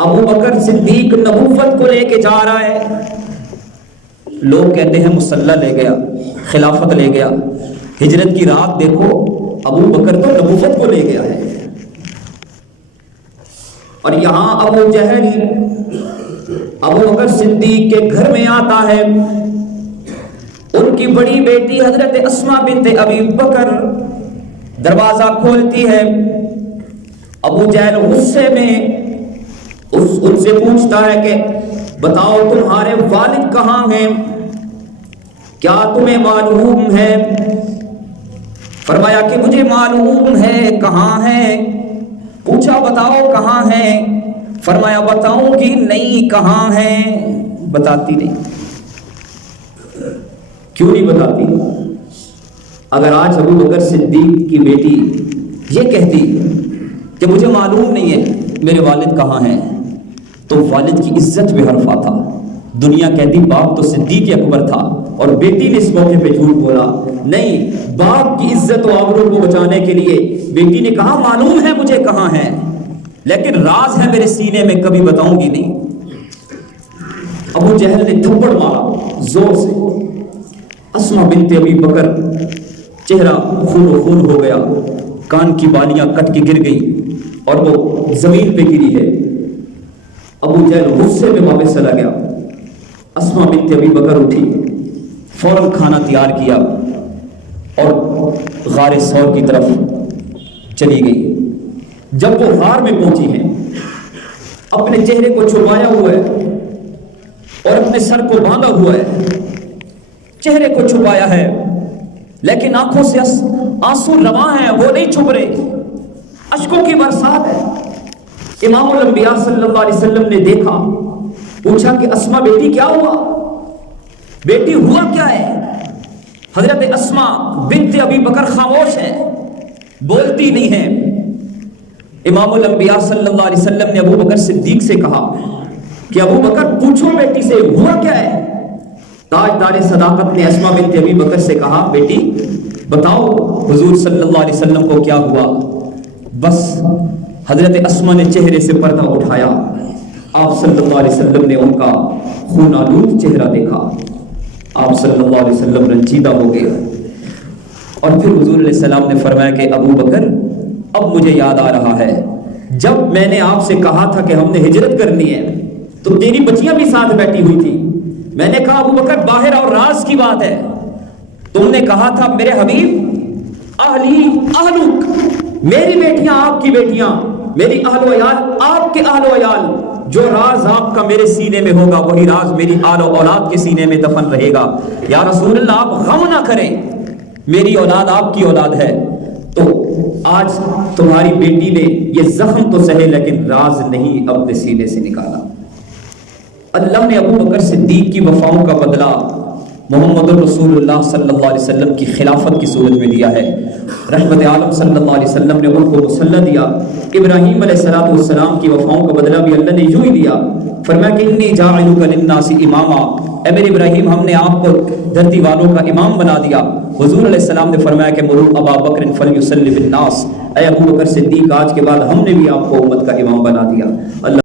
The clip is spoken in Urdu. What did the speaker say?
ابو بکر صدیق نبوت کو لے کے جا رہا ہے، لوگ کہتے ہیں مسلح لے گیا، خلافت لے گیا۔ ہجرت کی رات دیکھو، ابو بکر تو نبوت کو لے گیا ہے، اور یہاں ابو جہل ابو بکر صدیق کے گھر میں آتا ہے۔ ان کی بڑی بیٹی حضرت اسماء بنت ابی بکر دروازہ کھولتی ہے۔ ابو جہل غصے میں ان سے پوچھتا ہے کہ بتاؤ تمہارے والد کہاں ہیں، کیا تمہیں معلوم ہے؟ فرمایا کہ مجھے معلوم ہے، کہاں ہے؟ پوچھا بتاؤ کہاں ہے؟ فرمایا بتاؤں گی نہیں، کہاں ہے؟ بتاتی نہیں۔ کیوں نہیں بتاتی؟ اگر آج ابو بکر صدیق کی بیٹی یہ کہتی کہ مجھے معلوم نہیں ہے میرے والد کہاں ہیں، تو والد کی عزت بے حرف تھا۔ دنیا کہتی باپ تو صدیق اکبر تھا، اور بیٹی نے اس موقع پہ جھوٹ بولا۔ نہیں، باپ کی عزت و آبرو کو بچانے کے لیے بیٹی نے کہا معلوم ہے مجھے کہاں ہے، لیکن راز ہے میرے سینے میں، کبھی بتاؤں گی نہیں۔ ابو جہل نے تھپڑ مارا زور سے، اسماء بنت ابی بکر چہرہ خون و خون ہو گیا، کان کی بالیاں کٹ کے گر گئی اور وہ زمین پہ گری ہے۔ ابو جہل غصے میں واپس چلا گیا۔ اسماء بنت ابی بکر اٹھی، فوراً کھانا تیار کیا اور غار ثور کی طرف چلی گئی۔ جب وہ غار میں پہنچی ہیں، اپنے چہرے کو چھپایا ہوا ہے اور اپنے سر کو باندھا ہوا ہے، چہرے کو چھپایا ہے، لیکن آنکھوں سے آنسو رواں ہیں، وہ نہیں چھپ رہے، اشکوں کی برسات ہے۔ امام الانبیاء صلی اللہ علیہ وسلم نے دیکھا، پوچھا کہ اسماء بیٹی کیا ہوا؟ بیٹی ہوا کیا ہے؟ حضرت اسماء بنت ابی بکر خاموش ہے، بولتی نہیں ہے۔ امام الانبیاء صلی اللہ علیہ وسلم نے ابو بکر صدیق سے کہا کہ ابو بکر پوچھو بیٹی سے ہوا کیا ہے؟ تاجدار صداقت نے اسماء بنت ابی بکر سے کہا بیٹی بتاؤ حضور صلی اللہ علیہ وسلم کو کیا ہوا؟ بس حضرت اسماء نے چہرے سے پردہ اٹھایا، آپ صلی اللہ علیہ وسلم نے ان کا خون آلود چہرہ دیکھا، آپ صلی اللہ علیہ وسلم رنجیدہ ہو گئے، اور پھر حضور علیہ السلام نے فرمایا کہ ابو بکر اب مجھے یاد آ رہا ہے، جب میں نے آپ سے کہا تھا کہ ہم نے ہجرت کرنی ہے تو تیری بچیاں بھی ساتھ بیٹھی ہوئی تھی، میں نے کہا ابو بکر باہر اور راز کی بات ہے، تم نے کہا تھا میرے حبیب اہلی اہلک، میری بیٹیاں آپ کی بیٹیاں، میری اہل و عیال آپ کے اہل و عیال، جو راز آپ کا میرے سینے میں ہوگا وہی راز میری آل و اولاد کے سینے میں دفن رہے گا۔ یا رسول اللہ آپ غم نہ کریں، میری اولاد آپ کی اولاد ہے۔ تو آج تمہاری بیٹی نے یہ زخم تو سہے لیکن راز نہیں اپنے سینے سے نکالا۔ اللہ نے ابو بکر صدیق کی وفاؤں کا بدلہ محمد الرسول اللہ صلی اللہ علیہ وسلم کی خلافت کی صورت میں دیا ہے۔ رحمت عالم صلی اللہ علیہ وسلم نے ان کو مسلح دیا۔ ابراہیم علیہ السلام کی وفاؤں کا بدلہ بھی اللہ نے یوں ہی دیا، فرمایا کہ انی جاعلک للناس اماما، اے میرے ابراہیم ہم نے آپ کو دھرتی والوں کا امام بنا دیا۔ حضور علیہ السلام نے فرمایا کہ مروا ابا بکر فلیصلی بالناس، اے ابو بکر صدیق آج کے بعد ہم نے بھی آپ کو امت کا امام بنا دیا۔ اللہ